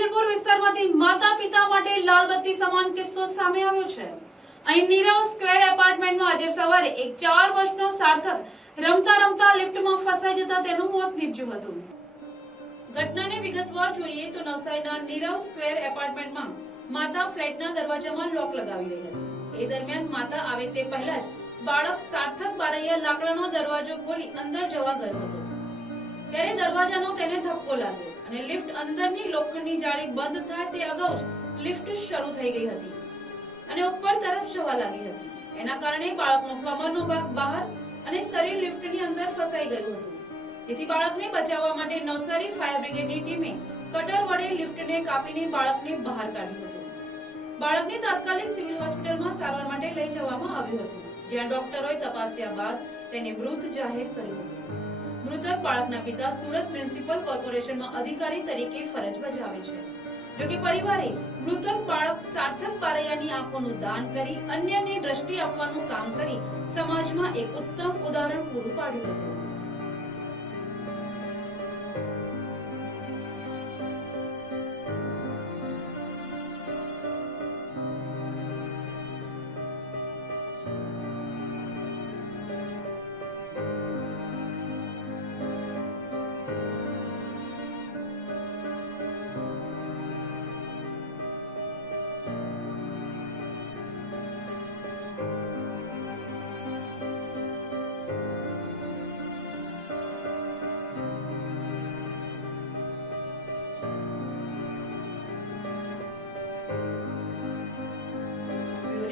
માંજલપુર વિસ્તારમાંથી માતા પિતા માટે લાલબત્તી સમાન કિસ્સો સામે આવ્યો છે. અહીં નીરવ સ્ક્વેર એપાર્ટમેન્ટમાં આજે સવારે એક ચાર વર્ષનો સાર્થક રમતા રમતા લિફ્ટમાં ફસાઈ જતા તેનું મોત નીપજ્યું હતું. ઘટનાને વિગતવાર જોઈએ તો નવસારીના નીરવ સ્ક્વેર એપાર્ટમેન્ટમાં માતા ફ્લેટના દરવાજામાં લોક લગાવી રહી હતી. એ દરમિયાન માતા આવે તે પહેલા જ બાળક સાર્થક બારૈયા લાકડાનો દરવાજો ખોલી અંદર જવા ગયો હતો. ત્યારે દરવાજાનો તેને ધક્કો લાગ્યો અને લિફ્ટ અંદરની લોખંડની જાળી બંધ થાય તે અગાઉ જ લિફ્ટ શરૂ થઈ ગઈ હતી અને ઉપર તરફ જવા લાગી હતી. એના કારણે બાળકનો કમરનો ભાગ બહાર અને શરીર લિફ્ટની અંદર ફસાઈ ગયું હતું. તેથી બાળકને બચાવવા માટે નવસારી ફાયર બ્રિગેડની ટીમે કટર વડે લિફ્ટને કાપીને બાળકને બહાર કાઢ્યું હતું. બાળકને તાત્કાલિક સિવિલ હોસ્પિટલમાં સારવાર માટે લઈ જવામાં આવ્યું હતું, જ્યાં ડોક્ટરોએ તપાસ્યા બાદ તેને મૃત જાહેર કર્યું હતું. મૃતક બાળકના પિતા સુરત મ્યુનિસિપલ કોર્પોરેશનમાં અધિકારી તરીકે ફરજ બજાવે છે. જોકે પરિવારે મૃતક બાળક સાર્થક બારૈયાની આંખોનું દાન કરી અન્યને દ્રષ્ટિ આપવાનું કામ કરી સમાજમાં એક ઉત્તમ ઉદાહરણ પૂરું પાડ્યું હતું.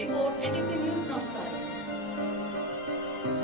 board and is